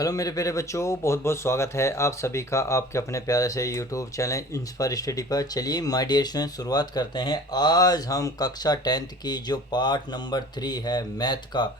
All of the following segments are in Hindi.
हेलो मेरे प्यारे बच्चों, बहुत बहुत स्वागत है आप सभी का आपके अपने प्यारे से यूट्यूब चैनल इंस्पायर स्टडी पर। चलिए माय डियर स्टूडेंट, शुरुआत करते हैं। आज हम कक्षा 10th की जो पार्ट नंबर 3 है मैथ का,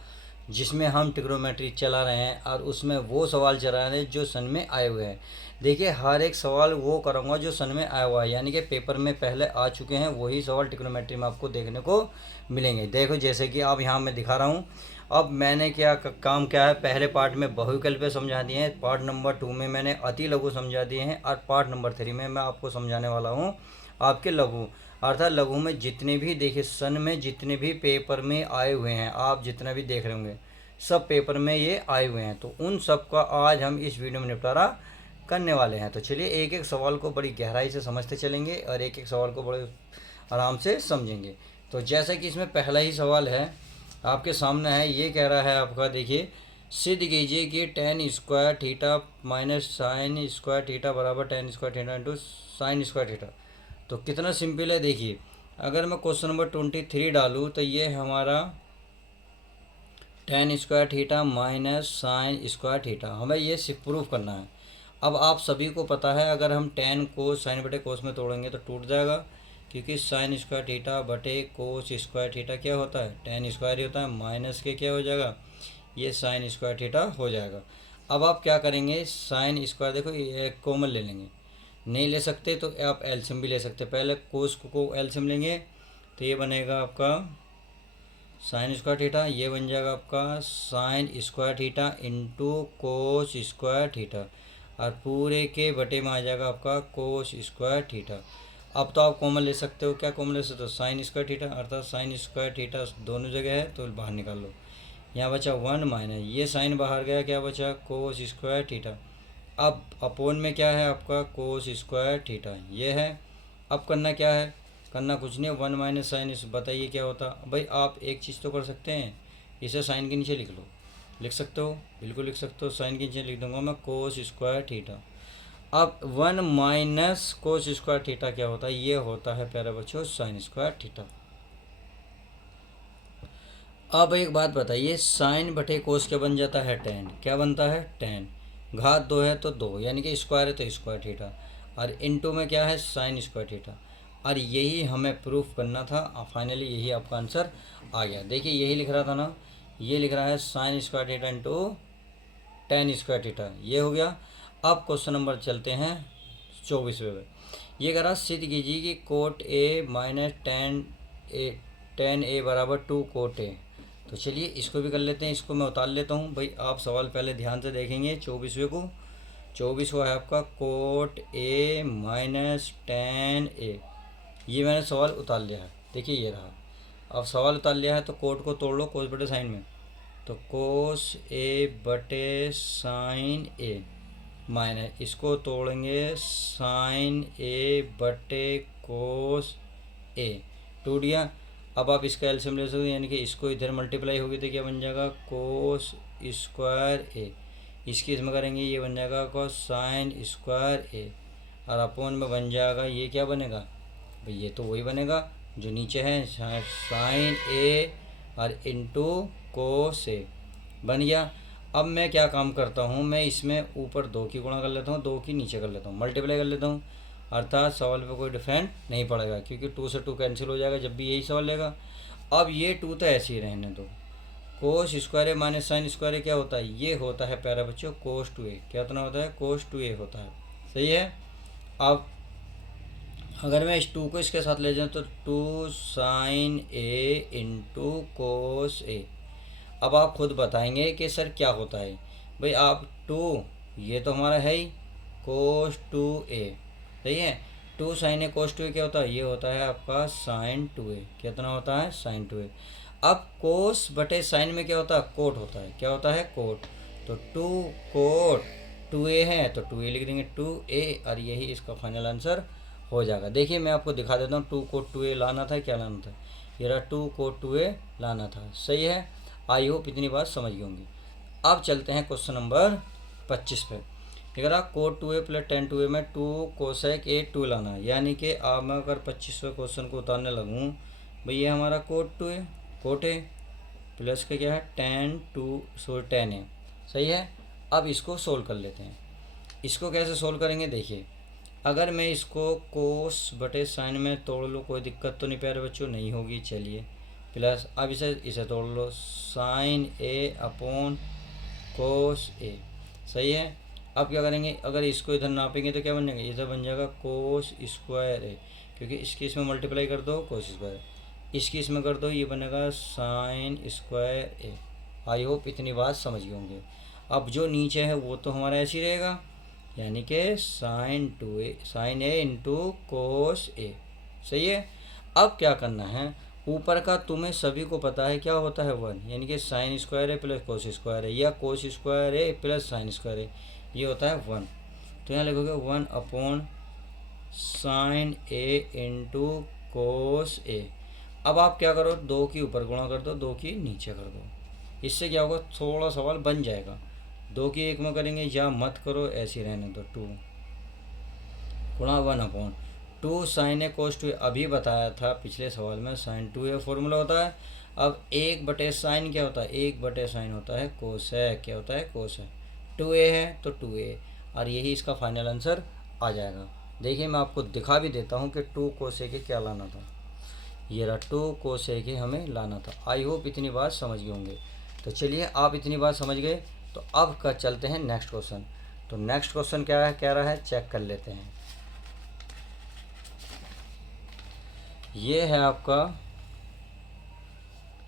जिसमें हम ट्रिग्नोमेट्री चला रहे हैं और उसमें वो सवाल चला रहे हैं जो सन में आए हुए हैं। देखिए, हर एक सवाल वो करूँगा जो सन में आया हुआ है, यानी कि पेपर में पहले आ चुके हैं, वही सवाल ट्रिग्नोमेट्री में आपको देखने को मिलेंगे। देखो, जैसे कि आप यहाँ मैं दिखा रहा हूँ। अब मैंने काम क्या है, पहले पार्ट में बहुविकल्प समझा दिए हैं, पार्ट नंबर 2 में मैंने अति लघु समझा दिए हैं, और पार्ट नंबर 3 में मैं आपको समझाने वाला हूँ आपके लघु। अर्थात लघु में जितने भी, देखिए सन में जितने भी पेपर में आए हुए हैं, आप जितना भी देख रहे होंगे सब पेपर में ये आए हुए हैं, तो उन सब का आज हम इस वीडियो में निपटारा करने वाले हैं। तो चलिए एक एक सवाल को बड़ी गहराई से समझते चलेंगे और एक एक सवाल को बड़े आराम से समझेंगे। तो जैसा कि इसमें पहला ही सवाल है आपके सामने है, ये कह रहा है आपका, देखिए सिद्ध कीजिए कि tan square theta minus sine square theta बराबर tan square theta into sine square theta. तो कितना सिंपल है। देखिए, अगर मैं क्वेश्चन नंबर 23 डालूँ तो ये हमारा ten square theta minus sine square theta, हमें ये प्रूफ करना है। अब आप सभी को पता है, अगर हम टेन को साइन बटे कोस में तोड़ेंगे तो टूट जाएगा, क्योंकि साइन स्क्वायर थीटा बटे कोस स्क्वायर थीटा क्या होता है, टेन स्क्वायर ही होता है, माइनस के क्या हो जाएगा, ये साइन स्क्वायर थीटा हो जाएगा। अब आप क्या करेंगे, साइन स्क्वायर, देखो ये कॉमन ले लेंगे, नहीं ले सकते तो आप एलसीएम भी ले सकते। पहले कोस को एलसीएम लेंगे तो ये बनेगा आपका साइन स्क्वायर थीटा, ये बन जाएगा आपका sign square theta into cos square theta, और पूरे के बटे में आ जाएगा आपका कोस स्क्वायर थीटा। अब तो आप कॉमन ले सकते हो, क्या कॉमन ले सकते हो, साइन स्क्वायर थीटा, अर्थात साइन स्क्वायर थीटा दोनों जगह है तो बाहर निकाल लो। यहाँ बचा 1 माइनस, ये साइन बाहर गया, क्या बचा कोस स्क्वायर थीटा। अब अपोन में क्या है आपका कोस स्क्वायर थीटा, ये है। अब करना क्या है, करना कुछ नहीं, 1 माइनस साइन, इस बताइए क्या होता। भाई आप एक चीज़ तो कर सकते हैं, इसे साइन के नीचे लिख लो, लिख सकते हो, बिल्कुल लिख सकते हो, साइन के नीचे लिख दूंगा मैं कोस स्क्वायर थीटा। अब 1 माइनस कोस स्क्वायर थीटा क्या होता है, ये होता है प्यारे बच्चों साइन स्क्वायर थीटा। अब एक बात बताइए, साइन बटे कोस क्या बन जाता है, टेन, क्या बनता है, टेन। घात 2 है तो 2, यानी कि स्क्वायर है तो स्क्वायर थीटा, और इनटू में क्या है साइन स्क्वायर थीटा। और यही हमें प्रूफ करना था, फाइनली यही आपका आंसर आ गया। देखिए यही लिख रहा था ना, ये लिख रहा है sign square theta into ten square theta, ये हो गया। अब क्वेश्चन नंबर चलते हैं 24वें पे। ये कह रहा सिद्ध कीजिए कि कोट ए माइनस टेन ए बराबर 2 कोट ए। तो चलिए इसको भी कर लेते हैं, इसको मैं उतार लेता हूँ। भाई आप सवाल पहले ध्यान से देखेंगे 24वें को। 24वां है आपका कोट ए माइनस टेन ए, ये मैंने सवाल उतार लिया है, देखिए ये रहा। अब सवाल उतार लिया है तो कोट को तोड़ लो कोस बटे साइन में, तो कोस ए बटे साइन ए माइनस इसको तोड़ेंगे साइन ए बटे कोस ए, टूट गया। अब आप इसका एलसीएम ले सकते हो, यानी कि इसको इधर मल्टीप्लाई होगी तो क्या बन जाएगा कोस स्क्वायर ए, इसकी इसमें करेंगे ये बन जाएगा कोस साइन स्क्वायर ए, और अपोन में बन जाएगा ये क्या बनेगा, भाई ये तो वही बनेगा जो नीचे है, साइन ए और इंटू कोस ए बन गया। अब मैं क्या काम करता हूँ, मैं इसमें ऊपर 2 की गुणा कर लेता हूँ, 2 की नीचे कर लेता हूँ, मल्टीप्लाई कर लेता हूँ, अर्थात सवाल पे कोई डिफरेंट नहीं पड़ेगा, क्योंकि 2 से 2 कैंसिल हो जाएगा जब भी यही सवाल लेगा। अब ये 2 तो ऐसे ही रहने दो, कोस स्क्वायर ए माइनस साइन स्क्वायर ए क्या होता है, ये होता है प्यारा बच्चों कोस 2 ए, क्या होता है कोस 2 ए होता है, सही है। अब अगर मैं इस 2 को इसके साथ ले जाऊँ तो 2 साइन ए इंटू कोस ए। अब आप खुद बताएंगे कि सर क्या होता है। भाई आप 2, ये तो हमारा है ही कोस 2a, सही है। 2 साइन ए कोस 2a क्या होता है, ये होता है आपका साइन 2a, कितना होता है साइन 2a। अब कोस बटे साइन में क्या होता है, कोट होता है, क्या होता है कोट, तो 2 कोट 2a है तो 2a लिख देंगे 2a, और यही इसका फाइनल आंसर हो जाएगा। देखिए मैं आपको दिखा देता हूँ, 2 कोट 2a लाना था, क्या लाना था, ये रहा 2 कोट 2a लाना था, सही है। आई होप इतनी बात समझ गई होंगी। अब चलते हैं क्वेश्चन नंबर 25 पे। अगर आप coat 2a plus ten 2a में 2 कोसेक ए 2 लाना है, यानी कि आप मैं अगर 25वें क्वेश्चन को उतारने लगूँ, भाई ये हमारा कोट 2a कोट है प्लस का क्या है टेन 2 टेन है, सही है। अब इसको सोल्व कर लेते हैं। इसको कैसे सोल्व करेंगे देखिए, अगर मैं इसको कोस बटे साइन में तोड़ लूँ, कोई दिक्कत तो नहीं प्यारे बच्चों, नहीं होगी। चलिए प्लस, अब इसे इसे तोड़ लो, साइन ए अपॉन कोस ए, सही है। अब क्या करेंगे, अगर इसको इधर नापेंगे तो क्या बन जाएगा, इधर बन जाएगा कोस स्क्वायर ए, क्योंकि इसकी इसमें मल्टीप्लाई कर दो कोस स्क्वायर, इसकी इसमें कर दो, ये बनेगा sine square A. I hope इतनी बात समझ गए होंगे। अब जो नीचे है वो तो हमारा ऐसे ही रहेगा, यानी कि साइन ए इंटू कोस ए, सही है। अब क्या करना है, ऊपर का तुम्हें सभी को पता है क्या होता है, वन, यानी कि साइन स्क्वायर ए प्लस कोस स्क्वायर है, या कोस स्क्वायर ए प्लस साइन स्क्वायर ए, ये होता है वन। तो यहाँ लिखोगे वन अपॉन साइन ए इंटू कोस ए। अब आप क्या करो, दो की ऊपर गुणा कर दो, दो की नीचे कर दो, इससे क्या होगा, थोड़ा सवाल बन जाएगा। दो की एक में करेंगे या मत करो, ऐसे रहने दो, टू गुणा one upon two sine A cos two A, अभी बताया था पिछले सवाल में, साइन टू ए फॉर्मूला होता है। अब एक बटे साइन क्या होता है, एक बटे साइन होता है कोसेक, क्या होता है कोसेक। टू ए है तो टू ए, और यही इसका फाइनल आंसर आ जाएगा। देखिए मैं आपको दिखा भी देता हूँ कि टू कोसेक क्या लाना था, ये रहा टू कोसेक हमें लाना था। आई होप इतनी बात समझ गए होंगे। तो चलिए आप इतनी बात समझ गए, तो अब का चलते हैं नेक्स्ट क्वेश्चन। तो नेक्स्ट क्वेश्चन क्या है, कह रहा है, चेक कर लेते हैं। ये है आपका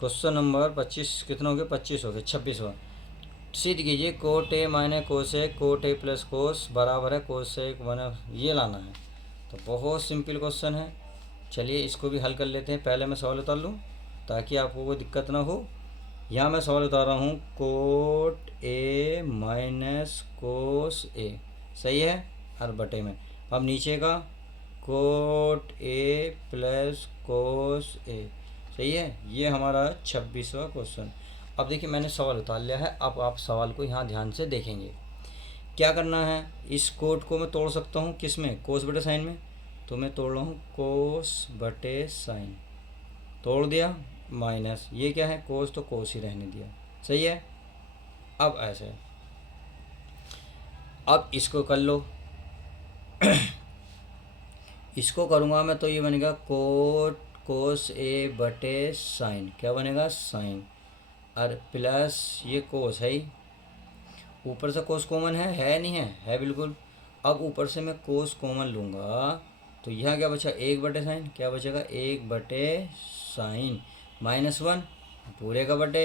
क्वेश्चन नंबर 25, कितना हो गया, 25 हो गए, 26वां। सिद्ध कीजिए कोट ए माइने cosec cot A plus cos बराबर है कोसेक वन, ये लाना है। तो बहुत सिंपल क्वेश्चन है, चलिए इसको भी हल कर लेते हैं। पहले मैं सवाल उतार लूँ ताकि आपको कोई दिक्कत ना हो। यहाँ मैं सवाल उतार रहा हूँ, कोट ए माइनस कोस ए, सही है, और बटे में अब नीचे का कोट ए प्लस कोस ए, सही है। ये हमारा 26वां क्वेश्चन। अब देखिए मैंने सवाल उतार लिया है, अब आप सवाल को यहाँ ध्यान से देखेंगे। क्या करना है, इस कोट को मैं तोड़ सकता हूँ किस में, कोस बटे साइन में, तो मैं तोड़ रहा हूँ कोस बटे साइन, तोड़ दिया, माइनस ये क्या है कोस, तो कोस ही रहने दिया, सही है। अब ऐसे, अब इसको कर लो इसको करूँगा मैं तो ये बनेगा कोट कोस ए बटे साइन, क्या बनेगा साइन, और प्लस ये कोस है ही, ऊपर से कोस कॉमन है नहीं है बिल्कुल। अब ऊपर से मैं कोस कॉमन लूँगा तो यहाँ क्या बचा, एक बटे साइन, क्या बचेगा एक बटे साइन माइनस वन पूरे का बटे।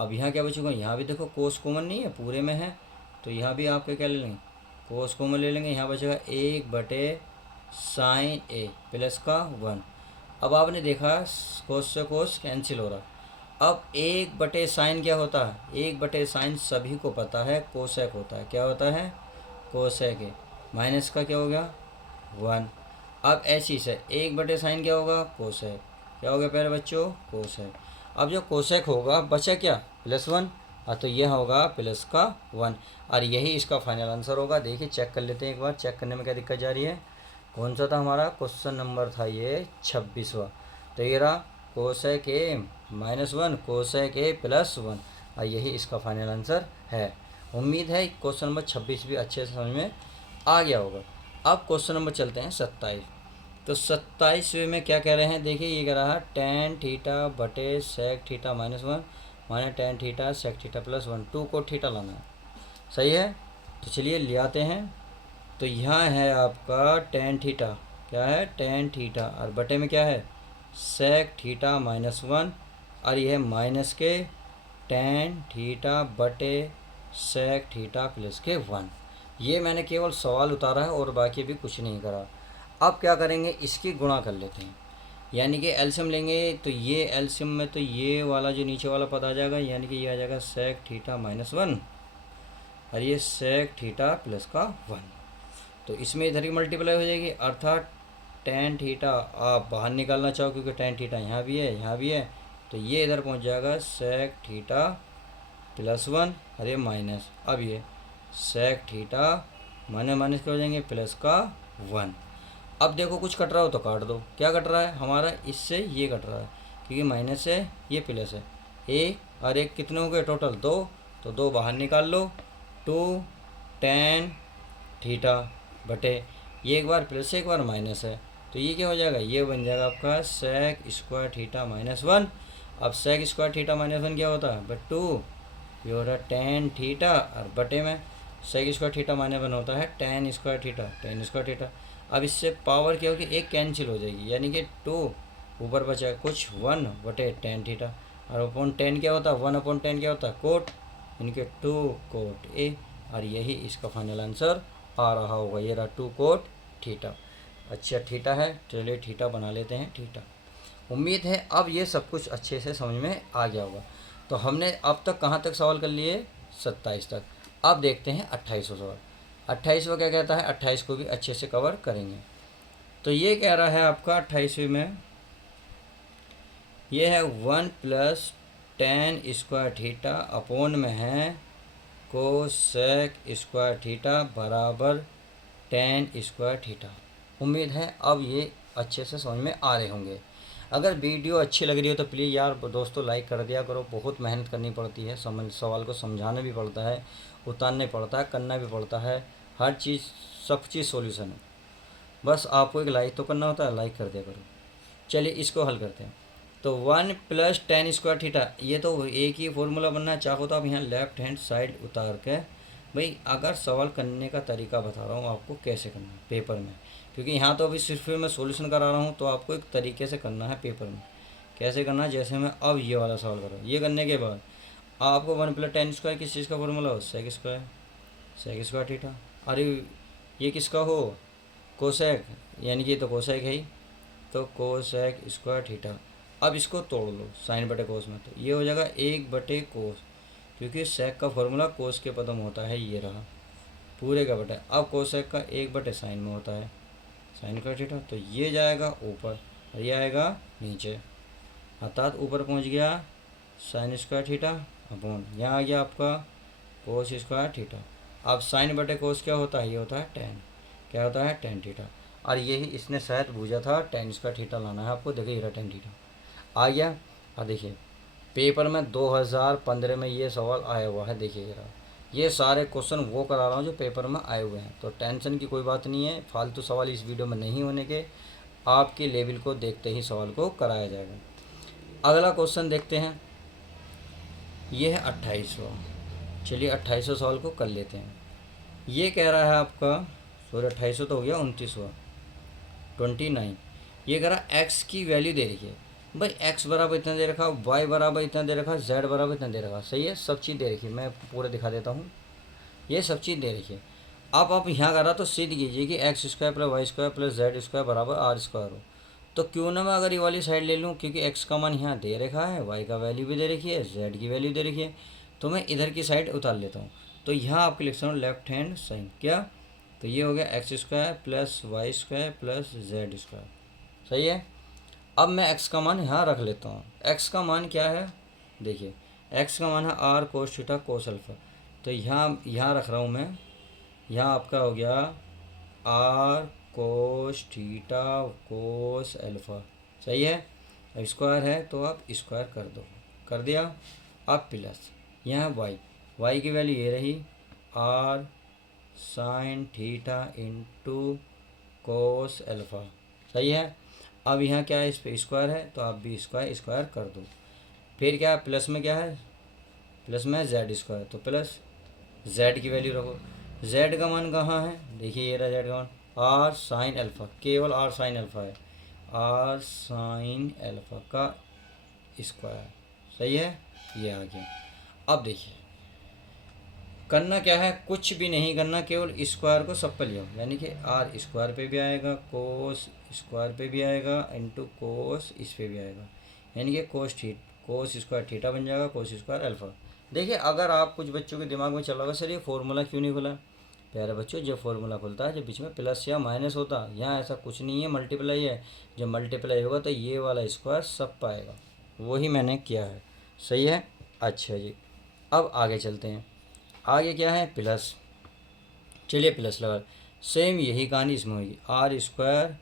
अब यहाँ क्या बचेगा, यहाँ भी देखो कोस कॉमन नहीं है, पूरे में है, तो यहाँ भी आपके क्या ले लेंगे, कोस कॉमन ले लेंगे, यहाँ बचेगा एक बटे साइन ए प्लस का वन। अब आपने देखा कोस से कोस कैंसिल हो रहा। अब एक बटे साइन क्या होता है, एक बटे साइन सभी को पता है कोसेक होता है, क्या होता है कोसेक है, माइनस का क्या हो गया वन। अब ऐसी से एक बटे साइन क्या होगा कोसेक, क्या हो गया प्यारे बच्चों कोसेक। अब जो कोसेक होगा बचा क्या प्लस वन, तो यह होगा प्लस का वन, और यही इसका फाइनल आंसर होगा। देखिए चेक कर लेते हैं एक बार, चेक करने में क्या दिक्कत जा रही है। कौन सा था हमारा क्वेश्चन नंबर था ये 26वां। तो ये रहा cosec A minus one cosec A plus one, और यही इसका फाइनल आंसर है। उम्मीद है क्वेश्चन नंबर 26 भी अच्छे से समझ में आ गया होगा। अब क्वेश्चन नंबर चलते हैं 27। तो 27वें में क्या कह रहे हैं, देखिए ये कह रहा है टेन थीटा बटे sec theta minus one minus tan theta sec theta plus one, टू को थीटा लाना है, सही है। तो चलिए ले आते हैं। तो यहाँ है आपका टेन थीटा, क्या है टेन थीटा, और बटे में क्या है सेक थीटा माइनस वन, और यह है माइनस के टेन थीटा बटे सेक थीटा प्लस के वन। ये मैंने केवल सवाल उतारा है और बाकी भी कुछ नहीं करा। अब क्या करेंगे, इसकी गुणा कर लेते हैं, यानी कि एलसीएम लेंगे। तो ये एलसीएम में तो ये वाला जो नीचे वाला पद आ जाएगा, यानी कि ये आ जाएगा सेक थीटा माइनस वन, और ये सेक थीटा प्लस का वन। तो इसमें इधर की मल्टीप्लाई हो जाएगी, अर्थात टेन थीटा आप बाहर निकालना चाहो क्योंकि टेन थीटा यहाँ भी है यहाँ भी है, तो ये इधर पहुँच जाएगा सेक थीटा प्लस वन, अरे माइनस, अब ये सेक थीटा माइनस के हो जाएंगे प्लस का वन। अब देखो कुछ कट रहा हो तो काट दो, क्या कट रहा है हमारा, इससे ये कट रहा है क्योंकि माइनस है ये प्लस है, एक और एक कितने हो गए टोटल दो, तो दो बाहर निकाल लो, इंटू टेन थीटा बटे, ये एक बार प्लस है एक बार माइनस है, तो ये क्या हो जाएगा, ये बन जाएगा आपका sec square theta minus one. अब sec square theta minus one क्या होता है, बट टू, ये हो रहा है टेन थीटा, और बटे में sec square theta minus one होता है tan square theta, tan square theta. अब इससे पावर क्या होगी, एक कैंसिल हो जाएगी, यानी कि टू ऊपर बचा कुछ वन बटे टेन थीटा, और अपॉन टेन क्या होता है, वन अपॉन टेन क्या होता है, कोट, यानी कि टू कोट ए, और यही इसका फाइनल आंसर आ रहा होगा, ये रहा टू कोट थीटा। अच्छा थीटा है, चलिए थीटा बना लेते हैं थीटा। उम्मीद है अब ये सब कुछ अच्छे से समझ में आ गया होगा। तो हमने अब तक कहाँ तक सवाल कर लिए, 27 तक। अब देखते हैं 28वां सवाल। 28वां क्या कहता है, 28 को भी अच्छे से कवर करेंगे। तो ये कह रहा है आपका 28वीं में, ये है one plus ten square theta upon में है कोसेक स्क्वायर थीटा बराबर टेन स्क्वायर थीटा। उम्मीद है अब ये अच्छे से समझ में आ रहे होंगे। अगर वीडियो अच्छी लग रही हो तो प्लीज़ यार दोस्तों लाइक कर दिया करो, बहुत मेहनत करनी पड़ती है, समझ सवाल को समझाना भी पड़ता है, उतारना पड़ता है, करना भी पड़ता है, हर चीज़ सब चीज़ सॉल्यूशन है, बस आपको एक लाइक तो करना होता है, लाइक कर दिया करो। चलिए इसको हल करते हैं। तो one plus ten square theta, ये तो एक ही फॉर्मूला बनना है, चाहो तो आप यहाँ लेफ्ट हैंड साइड उतार के, भाई अगर सवाल करने का तरीका बता रहा हूँ आपको कैसे करना है पेपर में, क्योंकि यहाँ तो अभी सिर्फ मैं सॉल्यूशन करा रहा हूँ, तो आपको एक तरीके से करना है पेपर में। कैसे करना है, जैसे मैं अब ये वाला सवाल कर रहा हूँ, ये करने के बाद आपको वन प्लस टेन स्क्वायर किस चीज़ का फॉर्मूला हो, sec square, sec square theta. अरे ये किसका हो, कोसेक, यानी कि ये तो कोसेक है ही, तो कोसेक स्क्वायर थीटा। अब इसको तोड़ लो साइन बटे कोस में, तो ये हो जाएगा एक बटे कोस, क्योंकि सेक का फॉर्मूला कोस के पद में होता है, ये रहा पूरे का बटे। अब कोसेक का एक बटे साइन में होता है, साइन का थीटा, तो ये जाएगा ऊपर और ये आएगा नीचे, अर्थात ऊपर पहुंच गया साइन स्क्वायर थीटा अपॉन, यहाँ आ गया आपका कोस स्क्वायर थीटा। अब साइन बटे कोस क्या होता है, ये होता है टेन, क्या होता है टेन थीटा, और यही इसने शायद पूछा था टेन स्क्वायर थीटा लाना है आपको, देखिए ये टेन थीटा आ गया। और देखिए पेपर में 2015 में ये सवाल आया हुआ है, देखिए जरा, ये सारे क्वेश्चन वो करा रहा हूँ जो पेपर में आए हुए हैं, तो टेंशन की कोई बात नहीं है, फालतू सवाल इस वीडियो में नहीं होने के, आपके लेवल को देखते ही सवाल को कराया जाएगा। अगला क्वेश्चन देखते हैं, ये है 28वां। चलिए 28वां सवाल को कर लेते हैं। ये कह रहा है आपका, सॉरी 28वां तो हो गया, 29वां 29। ये कह रहा एक्स की वैल्यू दे रही है, भाई एक्स बराबर इतना दे रखा, वाई बराबर इतना दे रखा, जेड बराबर इतना दे रखा, सही है, सब चीज़ दे रखी है, मैं पूरा दिखा देता हूँ, ये सब चीज़ दे रखी है। अब आप यहाँ कर रहा तो सिद्ध कीजिए कि x square plus y square plus z square बराबर आर स्क्वायर हो, तो क्यों ना मैं अगर ये वाली साइड ले लूँ, क्योंकि एक्स का मान यहाँ दे रखा है, वाई का वैल्यू भी दे रखी है, जेड की वैल्यू दे रखी है, तो मैं इधर की साइड उतार लेता हूँ। तो यहाँ आपके लिख सकता हूँ लेफ्ट हैंड साइन क्या, तो ये हो गया x square plus y square plus z square, सही है। अब मैं x का मान यहाँ रख लेता हूँ, x का मान क्या है, देखिए x का मान है r cos theta cos alpha, तो यहाँ रख रहा हूँ मैं, यहाँ आपका हो गया r cos theta cos alpha, सही है। अब स्क्वायर है तो आप स्क्वायर कर दो, कर दिया। अब प्लस यहाँ y की वैल्यू ये रही r sine theta into cos alpha, सही है। अब यहाँ क्या है, इस पर स्क्वायर है तो आप भी स्क्वायर स्क्वायर कर दो। फिर क्या है, प्लस में क्या है, प्लस में जेड स्क्वायर, तो प्लस जेड की वैल्यू रखो, जेड का मान कहाँ है, देखिए ये रहा जेड का मान आर साइन अल्फा, केवल आर साइन अल्फा है, आर साइन अल्फा का स्क्वायर, सही है, ये आ गया। अब देखिए करना क्या है, कुछ भी नहीं करना, केवल स्क्वायर को सब पे लियो, यानी कि आर स्क्वायर पे भी आएगा, कोस स्क्वायर पे भी आएगा, इंटू कोस इस पे भी आएगा, यानी कि कोस स्क्वायर थीटा बन जाएगा, कोस स्क्वायर अल्फा। देखिए अगर आप कुछ बच्चों के दिमाग में चल रहा होगा सर ये फॉर्मूला क्यों नहीं खुला, प्यारे बच्चों जब फॉर्मूला खुलता है जब बीच में प्लस या माइनस होता, यहाँ ऐसा कुछ नहीं है, मल्टीप्लाई है, जब मल्टीप्लाई होगा तो ये वाला स्क्वायर सब पाएगा, वही मैंने किया है, सही है। अच्छा जी अब आगे चलते हैं, आगे क्या है प्लस, चलिए प्लस लगा, सेम यही कहानी इसमें होगी, r square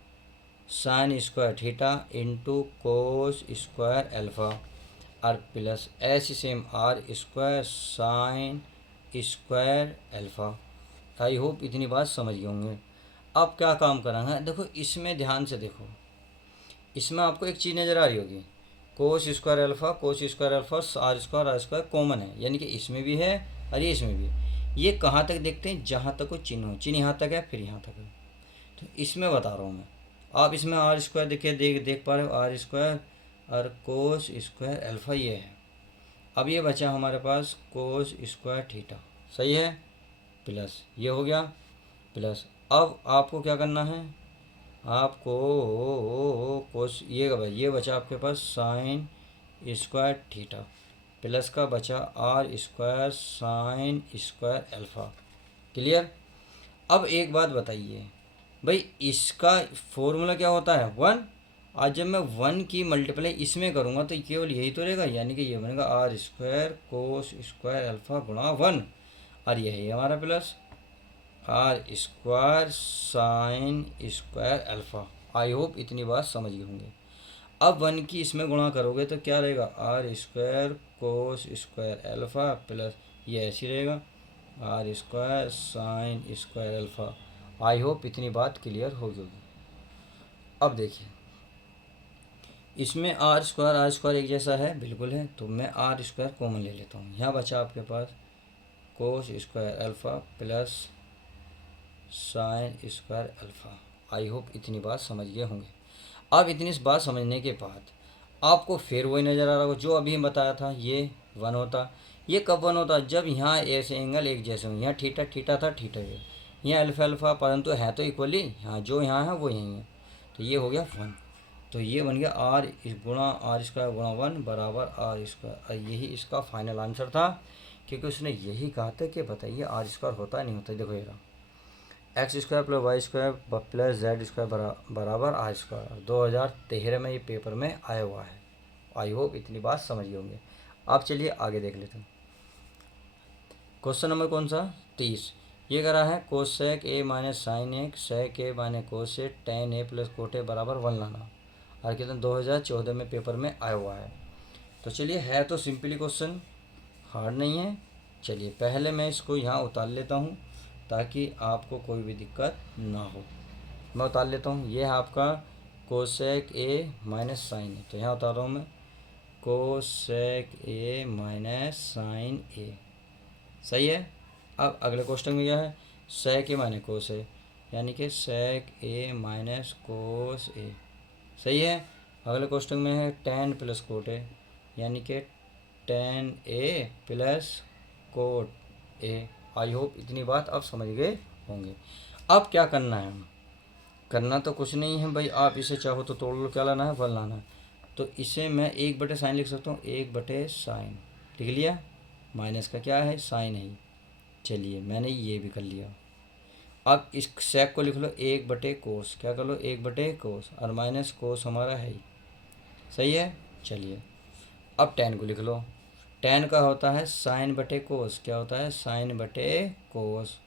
sine square theta into cos square alpha, और प्लस ऐसे same r square sine square alpha. I hope इतनी बात समझ गए होंगे। अब क्या काम करना है, देखो इसमें ध्यान से देखो, इसमें आपको एक चीज़ नज़र आ रही होगी, cos square alpha, cos square alpha, r square common है, यानी कि इसमें भी है और ये इसमें भी है। ये कहाँ तक देखते हैं, जहाँ तक वो चिन्ह हो, चिन्ह यहाँ तक है फिर यहाँ तक है। तो इसमें बता रहा हूँ मैं, आप इसमें आर स्क्वायर देखिए, देख पा रहे हो, आर स्क्वायर और कोस स्क्वायर अल्फ़ा ये है। अब ये बचा हमारे पास कोस स्क्वायर थीटा, सही है, प्लस ये हो गया प्लस। अब आपको क्या करना है, आपको कोस ये बचा आपके पास साइन स्क्वायर थीटा, प्लस का बचा r square sine square alpha. Clear. अब एक बात बताइए भाई, इसका फॉर्मूला क्या होता है, वन। आज जब मैं वन की मल्टीप्लाई इसमें करूँगा तो केवल यही तो रहेगा, यानी कि ये बनेगा r square cos square alpha गुणा वन, और यही है हमारा plus r square sine square alpha. I hope इतनी बात समझ गए होंगे। अब वन की इसमें गुणा करोगे तो क्या रहेगा, r square cos square alpha plus ये ऐसी रहेगा r square sine square alpha. I hope इतनी बात क्लियर हो गई होगी। अब देखिए, इसमें आर स्क्वायर एक जैसा है, बिल्कुल है, तो मैं आर स्क्वायर कॉमन ले लेता हूँ। यहाँ बचा आपके पास cos square alpha plus sine square alpha. I hope इतनी बात समझ गए होंगे। अब इतनी बात समझने के बाद आपको फिर वही नज़र आ रहा होगा जो अभी बताया था, ये वन होता। ये कब वन होता, जब यहाँ ऐसे एंगल एक जैसे हों, यहाँ थीटा थीटा था, थीटा ये, यहाँ अल्फ़ा अल्फ़ा, परंतु है तो इक्वली, यहाँ जो यहाँ है वो यहीं है, तो ये हो गया वन। तो ये बन गया आर गुणा आर स्क्वायर गुणा वन बराबर आर स्क्वायर। यही इसका फाइनल आंसर था, क्योंकि उसने यही कहा था कि बताइए आर स्क्वायर होता नहीं होता। देखो ये रहा, x square plus y square plus z square बराबर आर स्क्वायर। 2013 में ये पेपर में आया हुआ है। आई होप इतनी बात समझ गए होंगे। आप चलिए आगे देख लेते हैं। क्वेश्चन नंबर कौन सा, 30। ये करा है cosec A minus sine A sec A minus cosec tan A plus cot A बराबर वन लाना, और कितना 2014 में पेपर में आया हुआ है। तो चलिए, है तो सिंपली क्वेश्चन, हार्ड नहीं है। चलिए पहले मैं इसको यहाँ उतार लेता हूँ ताकि आपको कोई भी दिक्कत ना हो। मैं उतार लेता हूँ, ये है आपका कोसेक ए माइनस साइन ए, तो यहाँ उतार रहा हूँ मैं कोसेक ए माइनस साइन ए, सही है। अब अगले क्वेश्चन में क्या है, सेक ए माइनस कोस ए, यानी कि सेक ए माइनस कोस ए, सही है। अगले क्वेश्चन में है टेन प्लस कोट ए, यानी कि ten A plus cot A. I hope इतनी बात आप समझ गए होंगे। अब क्या करना है, करना तो कुछ नहीं है भाई, आप इसे चाहो तो तोड़ लो, क्या लाना है, वन लाना है। तो इसे मैं एक बटे साइन लिख सकता हूँ, एक बटे साइन लिख लिया, माइनस का क्या है साइन है। चलिए मैंने ये भी कर लिया। अब इस सेक को लिख लो एक बटे कोस, क्या कर लो एक बटे कोस, और माइनस कोस हमारा है ही, सही है। चलिए अब टेन को लिख लो, टेन का होता है साइन बटे कोस, क्या होता है साइन बटे कोस।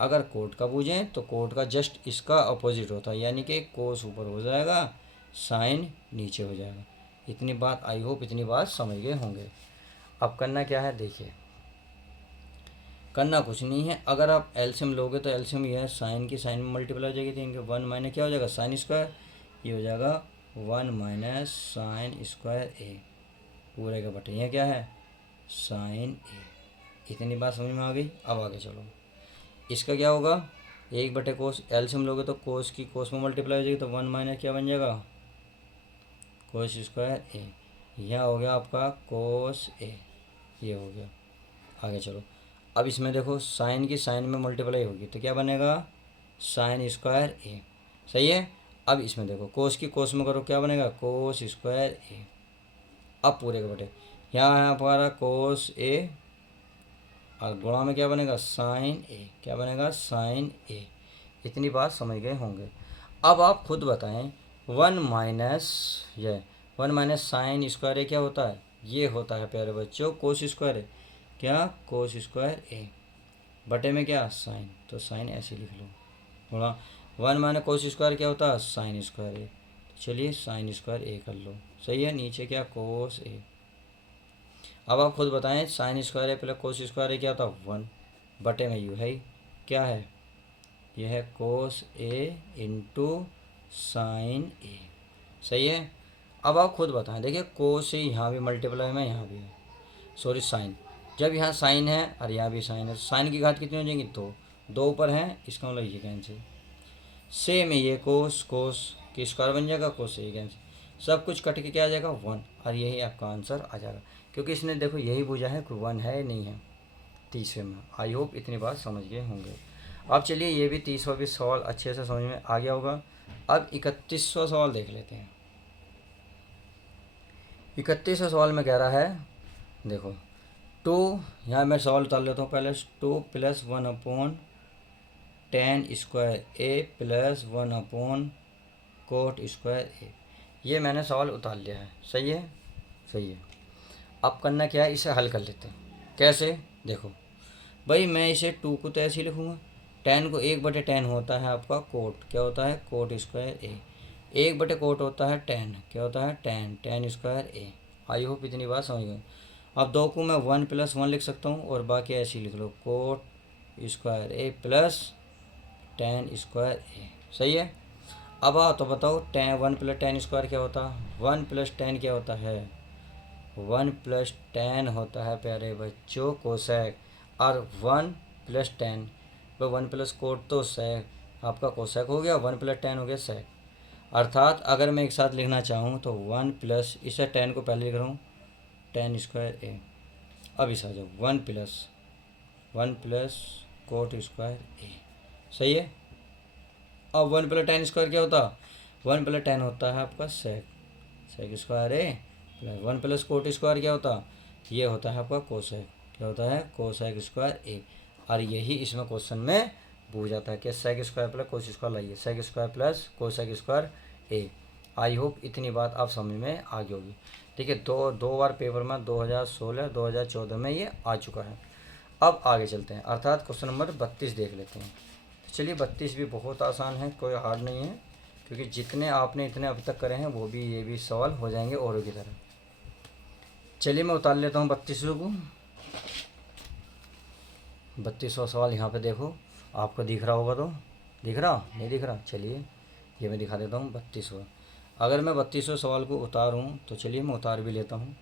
अगर कोट का पूछें तो कोट का जस्ट इसका अपोजिट होता है, यानी कि कोस ऊपर हो जाएगा साइन नीचे हो जाएगा। इतनी बात, आई होप इतनी बात समझ गए होंगे। अब करना क्या है, देखिए करना कुछ नहीं है। अगर आप एलसीएम लोगे तो एलसीएम ये है, साइन की साइन में मल्टीप्लाई हो जाएगी, तो इनके वन माइनस क्या हो जाएगा साइन स्क्वायर, ये हो जाएगा वन माइनस साइन स्क्वायर ए पूरे का बटे, यह क्या है साइन ए। इतनी बात समझ में आ गई। अब आगे चलो, इसका क्या होगा, एक बटे कोस, एलसीएम लोगे तो कोस की कोस में मल्टीप्लाई हो जाएगी, तो वन माइनस क्या बन जाएगा कोस स्क्वायर ए, यह हो गया आपका कोस ए, ये हो गया। आगे चलो, अब इसमें देखो साइन की साइन में मल्टीप्लाई होगी तो क्या बनेगा साइन स्क्वायर ए, सही है। अब इसमें देखो कोस की कोस में करो, क्या बनेगा कोस स्क्वायर ए। अब पूरे के बटे, यहाँ है हमारा कोस ए, और गुणा में क्या बनेगा साइन ए, क्या बनेगा साइन ए। इतनी बात समझ गए होंगे। अब आप खुद बताएं, वन माइनस ये वन माइनस साइन स्क्वायर ए क्या होता है, ये होता है प्यारे बच्चों कोस स्क्वायर ए, क्या कोस स्क्वायर ए, बटे में क्या साइन, तो साइन ऐसे लिख लो, थोड़ा वन माइनस कोस स्क्वायर क्या होता है साइन स्क्वायर ए। चलिए साइन स्क्वायर ए कर लो, सही है। नीचे क्या कोस ए। अब आप खुद बताएं, साइन स्क्वायर ए प्लस कोस स्क्वायर ए क्या होता है 1 बटे में यू है क्या है, यह है कोस ए इंटू साइन ए। सही है। अब आप खुद बताएं, देखिए कोस ए यहाँ भी मल्टीप्लाई में यहाँ भी है, सॉरी साइन, जब यहाँ साइन है और यहाँ भी साइन है, साइन की घात कितनी हो जाएंगी 2, 2 ऊपर है, इसका मतलब ये कैंसिल। सेम है ये कोस, कोस की स्क्वायर बन जाएगा, कोस ए कैंसिल, सब कुछ कट के क्या आ जाएगा 1, और यही आपका आंसर आ जाएगा, क्योंकि इसने देखो यही पूछा है कि 1 है नहीं है तीसरे में। आई होप इतनी बात समझ गए होंगे। अब चलिए ये भी 30वां भी सवाल अच्छे से समझ में आ गया होगा। अब 31वां सवाल देख लेते हैं। 31वां सवाल में कह रहा है, देखो 2, यहाँ मैं सवाल उतार लेता हूँ पहले, 2 + 1 tan स्क्वायर ए प्लस 1 कोट स्क्वायर ए, ये मैंने सवाल उतार लिया है। सही है, सही है। अब करना क्या है, इसे हल कर लेते हैं। कैसे, देखो भाई मैं इसे 2 को तो ऐसे ही लिखूँगा, tan को 1/tan होता है आपका कोट, क्या होता है कोट स्क्वायर ए, 1/कोट होता है tan, क्या होता है tan square A. I hope इतनी बात समझ गए। अब 2 को मैं 1 + 1 लिख सकता हूँ, और बाकी ऐसे ही लिख लो, कोट स्क्वायर ए प्लस tan स्क्वायर ए। सही है। अब आओ तो बताओ, 1 + tan स्क्वायर क्या होता है, 1 + tan क्या होता है, 1 + tan होता है प्यारे बच्चों कोसेक, और 1 + tan, तो 1 + कोट तो सेक, आपका कोसेक हो गया, 1 + tan हो गया सेक। अर्थात अगर मैं एक साथ लिखना चाहूँ तो 1 प्लस, इसे tan को पहले लिख रहा हूँ tan स्क्वायर ए, अब इस आ जाओ 1 + कोट स्क्वायर ए। सही है। अब 1 + tan स्क्वायर क्या होता, 1 + tan होता है आपका सेक स्क्वायर ए, प्लस 1 + कोट स्क्वायर क्या होता, ये होता है आपका कोसेक, क्या होता है कोसेक स्क्वायर ए। और यही इसमें क्वेश्चन में पूछ जाता है कि sec square plus cos square लाइए, sec square plus cosec square A. I hope इतनी बात आप समझ में आ गई होगी। ठीक है, दो बार पेपर में 2016 2014 में ये आ चुका है। अब आगे चलते हैं, अर्थात क्वेश्चन नंबर 32 देख लेते हैं। चलिए 32 भी बहुत आसान है, कोई हार्ड नहीं है, क्योंकि जितने आपने इतने अब तक करे हैं वो भी ये भी सवाल हो जाएंगे औरों की तरह। चलिए मैं उतार लेता हूँ 32वां को। 32वां सवाल यहाँ पे देखो, आपको दिख रहा होगा तो, दिख रहा नहीं दिख रहा, चलिए ये मैं दिखा देता हूँ 32वां। अगर मैं 32वें सवाल को उतारूँ तो चलिए मैं उतार भी लेता हूँ,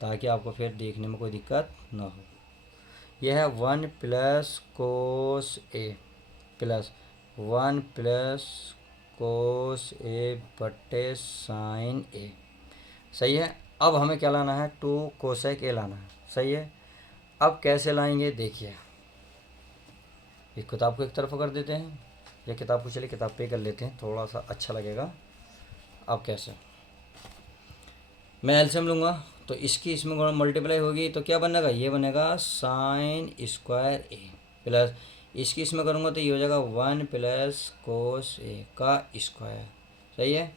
ताकि आपको फिर देखने में कोई दिक्कत ना हो। यह है 1 + कोस ए प्लस 1 + कोस ए बटे साइन ए। सही है। अब हमें क्या लाना है, 2 कोसेक ए लाना है। सही है। अब कैसे लाएंगे देखिए, इस किताब को एक तरफ कर देते हैं, ये किताब को चलिए किताब पे कर लेते हैं, थोड़ा सा अच्छा लगेगा। अब कैसे, मैं एलसीएम लूँगा तो इसकी इसमें मल्टीप्लाई होगी तो क्या बनेगा, ये बनेगा साइन स्क्वायर ए, प्लस इसकी इसमें करूँगा तो ये हो जाएगा 1 + कोस ए का स्क्वायर। सही है।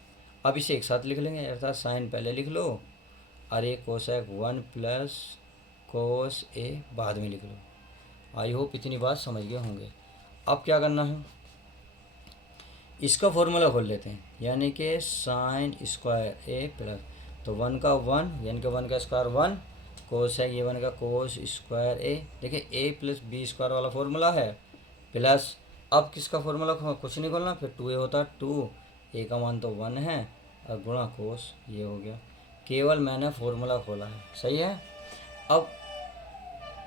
अब इसे एक साथ लिख लेंगे, अर्थात साइन पहले लिख लो और ये कोसेक 1 + कोस ए बाद में लिख लो। आई होप इतनी बात समझ गए होंगे। अब क्या करना है, इसका फॉर्मूला खोल लेते हैं, यानी कि साइन स्क्वायर ए प्लस, तो 1 का 1 यानी कि 1 का स्क्वायर 1, कोस है ये बनेगा कोस स्क्वायर ए। देखिए a + b² वाला फॉर्मूला है, प्लस अब किसका फॉर्मूला कुछ नहीं खोलना, फिर 2a होता है 2, a का मान तो 1 है, और गुणा कोस, ये हो गया, केवल मैंने फॉर्मूला खोला है। सही है। अब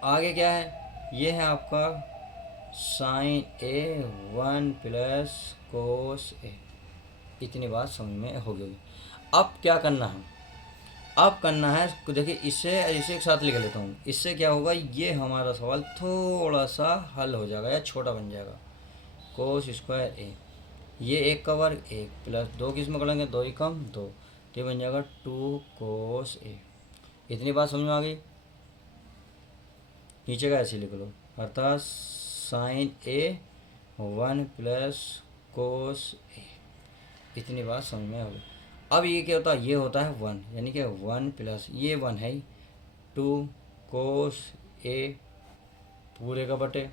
आगे क्या है, ये है आपका साइन ए 1 + कोस ए। इतनी बात समझ में हो गई। अब क्या करना है, अब करना है, देखिए इसे एक साथ लिख लेता हूँ, इससे क्या होगा, ये हमारा सवाल थोड़ा सा हल हो जाएगा या छोटा बन जाएगा। कोस स्क्वायर ए, ये 1 का वर्ग 1 प्लस 2 किस में करेंगे, 2 ही कम 2, तो ये बन जाएगा 2 कोस ए। इतनी बात समझ में आ गई। नीचे का ऐसे लिख लो, अर्थात साइन ए 1 + कोस ए। इतनी बात समझ में आ गई। अब ये क्या होता है, ये होता है 1, यानी कि 1 प्लस ये 1 है 2 कोस ए पूरे का बटे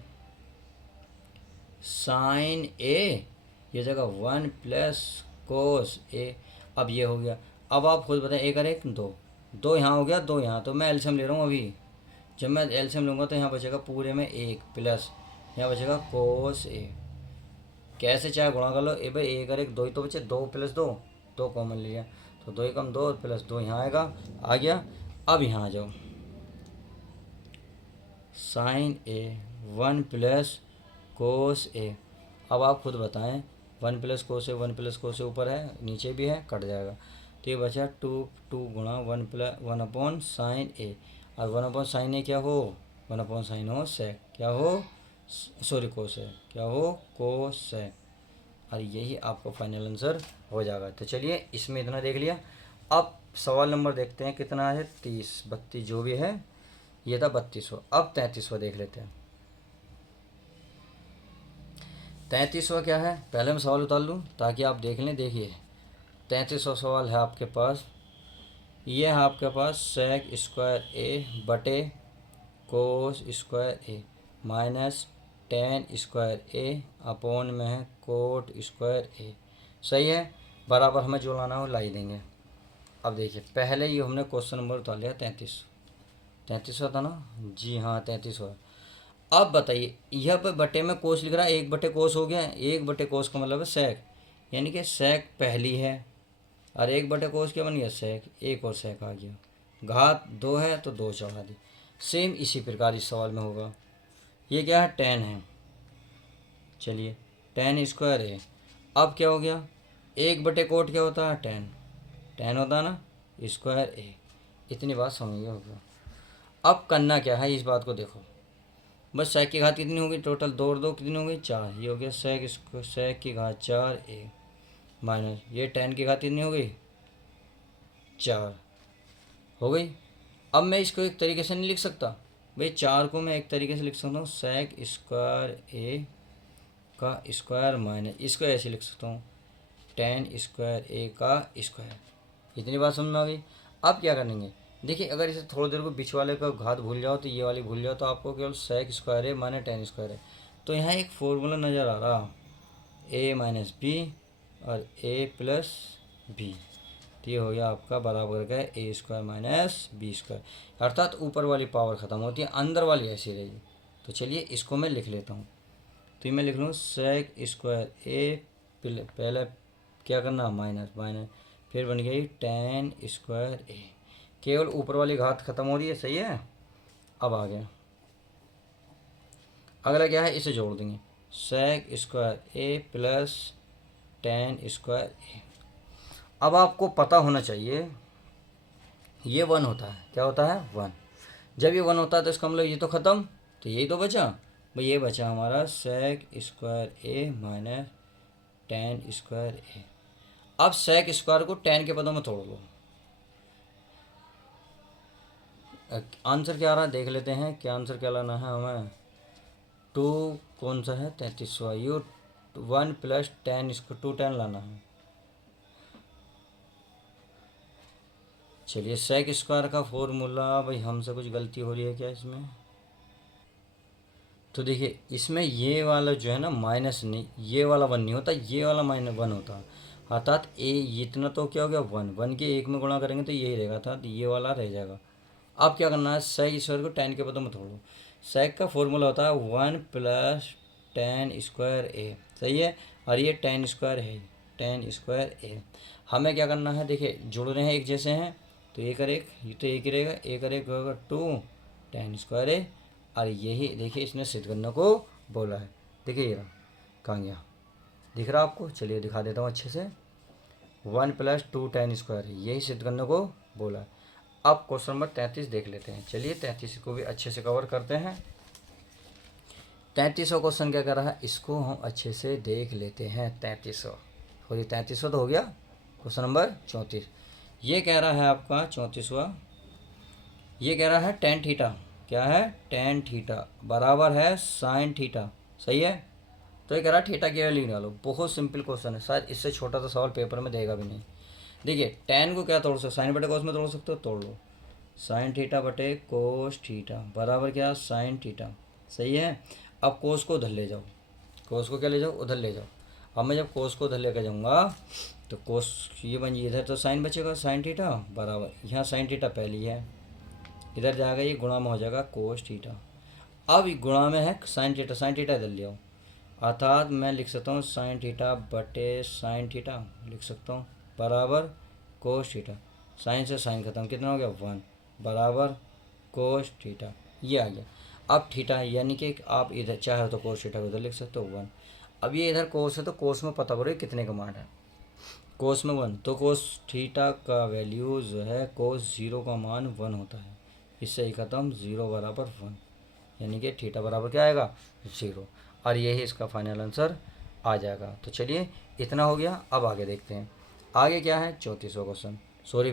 साइन ए, ये जगह 1 + कोस ए। अब ये हो गया। अब आप खुद बताएं, 1 और 1 2, दो यहाँ हो गया, दो यहाँ, तो मैं एलसीएम ले रहा हूँ अभी। जब मैं एलसीएम लूँगा तो यहाँ बचेगा पूरे में एक प्लस यहाँ बचेगा कोस ए। कैसे चाहे गुणा कर लो, ए भाई एक और एक दो ही तो बचे, दो प्लस दो, दो कॉमन लिया तो दो ही कम दो प्लस दो यहाँ आएगा, आ गया। अब यहाँ आ जाओ, साइन ए वन प्लस कोस ए। अब आप खुद बताएं, वन प्लस कोस ए, वन प्लस कोस ए ऊपर है नीचे भी है, कट जाएगा तो ये बचा टू, टू गुणा one plus one upon sine A. और वन अपॉन साइन ए क्या हो, वन अपॉन साइन हो सेक, क्या हो सॉरी कोस है, क्या हो कोस है। और यही आपका फाइनल आंसर हो जाएगा। तो चलिए इसमें इतना देख लिया। अब सवाल नंबर देखते हैं कितना है, 30 32 जो भी है, ये था 32वां। अब 33वां देख लेते हैं। 33वां क्या है, पहले मैं सवाल उतार लूँ ताकि आप देख लें। देखिए 33वां सवाल है आपके पास, ये है आपके पास सेक स्क्वायर ए बटे कोस स्क्वायर ए माइनस टेन स्क्वायर ए अपॉन में है कोट स्क्वायर ए। सही है, बराबर हमें जो लाना हो लाई देंगे। अब देखिए पहले ही हमने क्वेश्चन नंबर उतार लिया 33वां था ना जी, हाँ 33वां। अब बताइए यह पे बटे में कोस लिख रहा है, एक बटे कोस हो गया, एक बटे कोस का मतलब है सेक, यानी कि सेक पहली है और एक बटे कोस क्या बन गया सेक, एक और सेक आ गया। घात दो है तो दो चढ़ा दी। सेम इसी प्रकार इस सवाल में होगा। ये क्या है, टेन है, चलिए टेन स्क्वायर है। अब क्या हो गया, एक बटे कोट क्या होता है, टेन, टेन होता है ना स्क्वायर ए। इतनी बात समझ गया होगा। अब करना क्या है, इस बात को देखो, बस सेक की घात कितनी होगी, टोटल दो और दो कितनी होगी, चार। ये हो गया सेक की घात चार ए माइनस ये टेन की घात कितनी हो गई, चार हो गई। अब मैं इसको एक तरीके से नहीं लिख सकता भाई, चार को मैं एक तरीके से लिख सकता हूँ सेक स्क्वायर ए का स्क्वायर माइनस, इसको ऐसे लिख सकता हूँ टेन स्क्वायर ए का स्क्वायर। इतनी बात समझ में आ गई। अब क्या करेंगे, देखिए अगर इसे थोड़ी देर को बीच वाले का घात भूल जाओ तो ये वाली भूल जाओ, तो आपको केवल सेक स्क्वायर ए माइनस टेन स्क्वायर है। तो यहाँ एक फॉर्मूला नज़र आ रहा, ए माइनस बी और ए प्लस बी, तो ये हो गया आपका बराबर का ए स्क्वायर माइनस बी स्क्वायर, अर्थात ऊपर वाली पावर ख़त्म होती है, अंदर वाली ऐसी रहेगी। तो चलिए इसको मैं लिख लेता हूँ। तो मैं लिख लूँ सेक स्क्वायर ए, पहले क्या करना माइनस माइनस, फिर बन गई टेन स्क्वायर ए, केवल ऊपर वाली घात खत्म हो रही है। सही है, अब आ गया अगला क्या है, इसे जोड़ देंगे सेक स्क्वायर ए प्लस टेन स्क्वायर ए। अब आपको पता होना चाहिए ये वन होता है, क्या होता है वन। जब ये वन होता है तो इसका मतलब ये तो ख़त्म, तो यही तो बचा भाई, ये बचा हमारा सेक स्क्वायर ए माइनस टेन स्क्वायर ए। अब सेक स्क्वायर को टेन के पदों में तोड़ लो, आंसर क्या आ रहा है देख लेते हैं। क्या आंसर क्या लाना है हमें, टू कौन सा है 33वां, यू वन प्लस टेन, इसको टू टेन लाना है। चलिए सेक स्क्वायर का फॉर्मूला, भाई हमसे कुछ गलती हो रही है क्या इसमें। तो देखिए इसमें ये वाला जो है ना माइनस नहीं, ये वाला वन नहीं होता, ये वाला माइनस वन होता, अर्थात ए इतना तो क्या हो गया वन, वन के एक में गुणा करेंगे तो यही रहेगा, अर्थात ये वाला रह जाएगा। अब क्या करना है, सेक स्क्वायर को टेन के पदों में तोड़ो। सेक का फॉर्मूला होता है वन प्लस टेन स्क्वायर ए, सही है, और ये टेन स्क्वायर है, टेन स्क्वायर ए। हमें क्या करना है, देखिए जुड़ रहे हैं एक जैसे हैं, तो एक और एक, ये तो एक ही रहेगा, एक और एक होगा टू टेन स्क्वायर ए। और यही देखिए इसने सिद्ध करने को बोला है, देखिए ये रहा, कहाँ गया दिख रहा आपको, चलिए दिखा देता हूँ अच्छे से, one plus two ten square यही सिद्ध करने को बोला है। अब क्वेश्चन नंबर 33 देख लेते हैं, चलिए 33 को भी अच्छे से कवर करते हैं। 33वां क्वेश्चन क्या कर रहा है, इसको हम अच्छे से देख लेते हैं। 33वां सॉरी 33वां तो हो गया, क्वेश्चन नंबर 34 ये कह रहा है आपका 34वां, ये कह रहा है टेन थीटा, क्या है टेन थीटा बराबर है साइन थीटा, सही है। तो ये कह रहा है थीटा की वैल्यू निकालो, बहुत सिंपल क्वेश्चन है, शायद इससे छोटा सा सवाल पेपर में देगा भी नहीं। देखिए टेन को क्या तोड़ सकते, साइन बटे कोस में तोड़ सकते हो, तोड़ लो, साइन थीटा बटे कोस थीटा बराबर क्या साइन थीटा, सही है। अब कोस को उधर ले जाओ, कोस को क्या ले जाओ उधर ले जाओ। अब मैं जब कोस को उधर लेकर जाऊँगा तो कोस ये बन इधर तो साइन बचेगा साइन थीटा बराबर यहाँ साइन थीटा पहली है, इधर जाएगा ये गुणा में हो जाएगा कोस थीटा। अब गुणा में है साइन थीटा इधर ले आओ, अर्थात मैं लिख सकता हूँ साइन थीटा बटे साइन थीटा लिख सकता हूँ बराबर कोस थीटा। साइन से साइन खत्म, कितना हो गया 1 बराबर कोस थीटा, ये आ गया। अब थीटा यानी कि आप इधर चाहे तो कोस थीटा को इधर लिख सकते हो 1। अब ये इधर कोस है तो कोस में पता करो कितने का मान है, कोस में 1, तो कोस थीटा का वैल्यू जो है कोस 0 का मान 1 होता है। इससे ही खत्म 0 बराबर 1, यानी कि थीटा बराबर क्या आएगा 0, और यही इसका फाइनल आंसर आ जाएगा। तो चलिए इतना हो गया। अब आगे देखते हैं आगे क्या है 34वां क्वेश्चन, सॉरी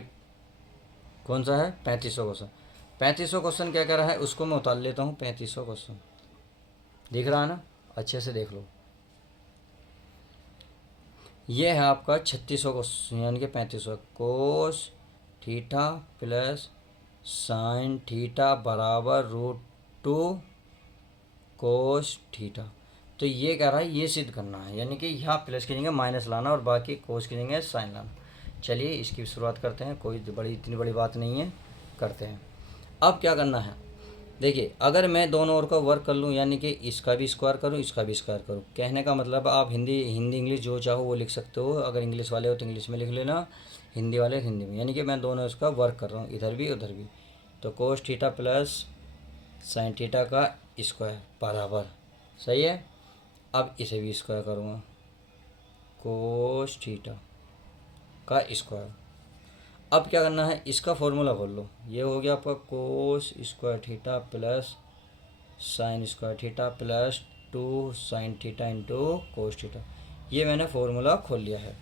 कौन सा है 35वां क्वेश्चन। 35वां क्वेश्चन क्या कह रहा है उसको मैं उतार लेता हूँ। 35वां क्वेश्चन दिख रहा है ना, अच्छे से देख लो। ये है आपका 36वां क्वेश्चन यानी कि 35वां, cos theta plus sine theta बराबर √2 कोस थीटा। तो ये कह रहा है ये सिद्ध करना है, यानी कि यहाँ प्लस की जगह माइनस लाना और बाकी कोस की जगह साइन लाना। चलिए इसकी शुरुआत करते हैं, कोई इतनी बड़ी बात नहीं है, करते हैं। अब क्या करना है देखिए, अगर मैं दोनों ओर का वर्क कर लूँ यानी कि इसका भी स्क्वायर करूँ इसका भी स्क्वायर करूँ, कहने का मतलब आप हिंदी इंग्लिश जो चाहो वो लिख सकते हो। अगर इंग्लिश वाले हो तो इंग्लिश में लिख लेना, हिंदी वाले हिंदी में, यानी कि मैं दोनों इसका वर्क कर रहा हूँ इधर भी उधर भी। तो कोस थीटा प्लस साइन थीटा का स्क्वायर बराबर, सही है। अब इसे भी स्क्वायर करूँगा, कोस थीटा का स्क्वायर। अब क्या करना है इसका फॉर्मूला खोल लो, ये हो गया आपका cos square theta plus sine square theta plus 2 sign theta into cos theta, ये मैंने फॉर्मूला खोल लिया है।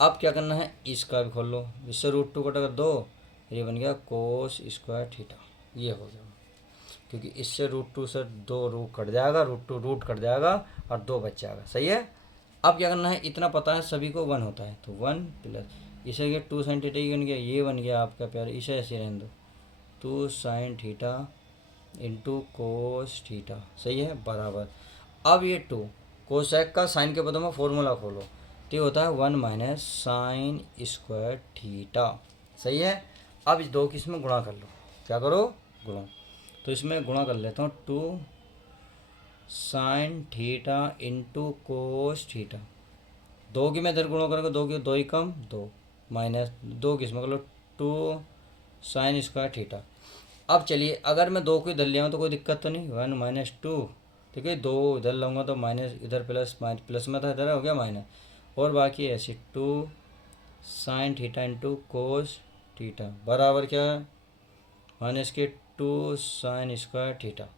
अब क्या करना है इसका भी खोल लो, इससे √2 कटा कर 2, ये बन गया कोस स्क्वायर थीटा, ये हो गया। क्योंकि इससे √2 से 2 रूट कट जाएगा, √2 रूट कट जाएगा और 2 बच जाएगा, सही है। अब क्या करना है इतना पता है सभी को 1 होता है, तो 1 प्लस इसे गया 2 साइन थीटा, ये बन गया, ये बन गया आपका प्यार, इसे ऐसे रहने दो 2 sign theta into cos theta, सही है बराबर। अब ये 2 कोसेक का साइन के बदले में फॉर्मूला खोलो, तो ये होता है 1 माइनस साइन स्क्वायर थीटा, सही है। अब इस 2 की इसमें गुणा कर लो, क्या करो गुणा, तो इसमें गुणा कर लेता हूँ 2 sign theta into cos theta, 2 की मैं इधर गुणा करूँगा, 2 की 2 ही कम 2 माइनस 2 की इसमें कर लो 2 साइन स्क्वायर थीटा। अब चलिए अगर मैं 2 को इधर ले आऊँ तो कोई दिक्कत तो नहीं, 1 माइनस 2, ठीक है, 2 इधर लाऊंगा तो माइनस इधर प्लस में था, इधर हो गया माइनस, और बाकी ऐसे 2 sign theta into cos theta बराबर क्या है माइनस के 2 साइन स्क्वायर थीटा,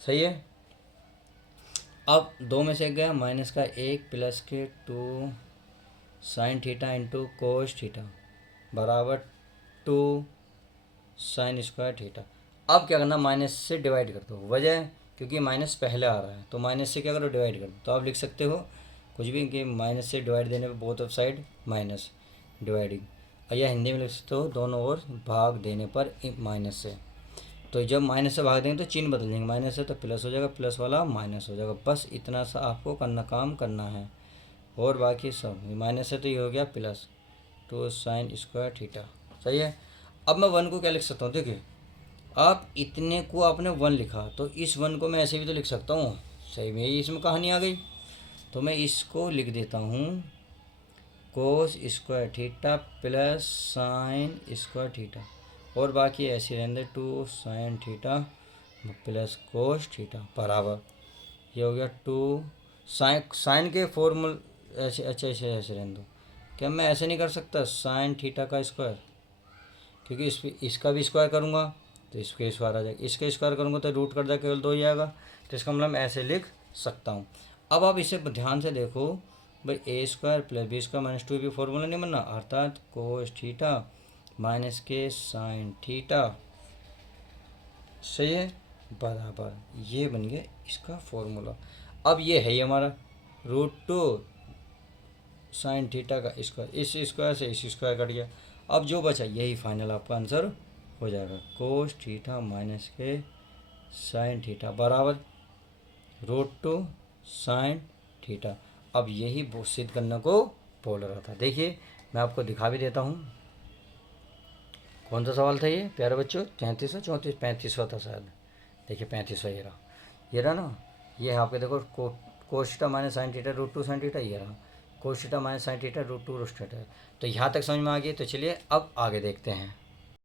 सही है। अब 2 में से एक गया, माइनस का 1 प्लस के 2 sign theta into cos theta बराबर 2 साइन स्क्वायर थीटा। अब क्या करना माइनस से डिवाइड कर दो, वजह क्योंकि माइनस पहले आ रहा है तो माइनस से क्या करो डिवाइड कर दो। तो आप लिख सकते हो कुछ भी कि माइनस से डिवाइड देने पे both of side minus dividing, या हिंदी में लिख सकते हो दोनों ओर भाग देने पर माइनस से। तो जब माइनस से भाग देंगे तो चिन्ह बदल देंगे, माइनस से तो प्लस हो जाएगा, प्लस वाला माइनस हो जाएगा, बस इतना सा आपको काम करना है, और बाकी सब माइनस से तो ये हो गया प्लस 2 साइन स्क्वायर थीटा, सही है। अब मैं 1 को क्या लिख सकता हूँ, देखिए आप इतने को आपने 1 लिखा तो इस 1 को मैं ऐसे भी तो लिख सकता हूँ, सही में इसमें कहानी आ गई। तो मैं इसको लिख देता हूँ cos square theta plus sine square theta, और बाकी ऐसे रहने 2 sine theta plus cos theta बराबर, ये हो गया 2 साइन के फॉर्मूल ऐसे, अच्छा ऐसे रहने दो। क्या मैं ऐसे नहीं कर सकता साइन थीटा का स्क्वायर, क्योंकि इसका भी स्क्वायर करूँगा तो इसके स्क्वायर आ जाएगा, इसका स्क्वायर करूँगा तो रूट कट जाए केवल 2 ही आएगा, तो इसका मतलब मैं ऐसे लिख सकता हूँ। अब आप इसे ध्यान से देखो भाई, A square plus B square minus 2 भी फॉर्मूला नहीं बनना, अर्थात कोस थीटा माइनस के साइन थीटा, सही है बराबर, ये बन गया इसका फॉर्मूला। अब ये है ये हमारा √2 साइन थीटा का स्क्वायर, इस स्क्वायर से इस स्क्वायर कट गया, अब जो बचा यही फाइनल आपका आंसर हो जाएगा, कोस थीटा माइनस के साइन थीटा बराबर √2 साइन थीटा। अब यही सिद्ध करने को पोलर आता है। देखिए मैं आपको दिखा भी देता हूँ कौन सा सवाल था ये प्यारे बच्चों, 33वां 34 35वां था शायद। देखिए 35वां ये रहा ना, ये है आपके देखो cos theta minus sine theta root two sine theta, ये रहा cos theta minus sine theta root two रोस्ट थीटा। तो यहाँ तक समझ में आ गई। तो चलिए अब आगे देखते हैं।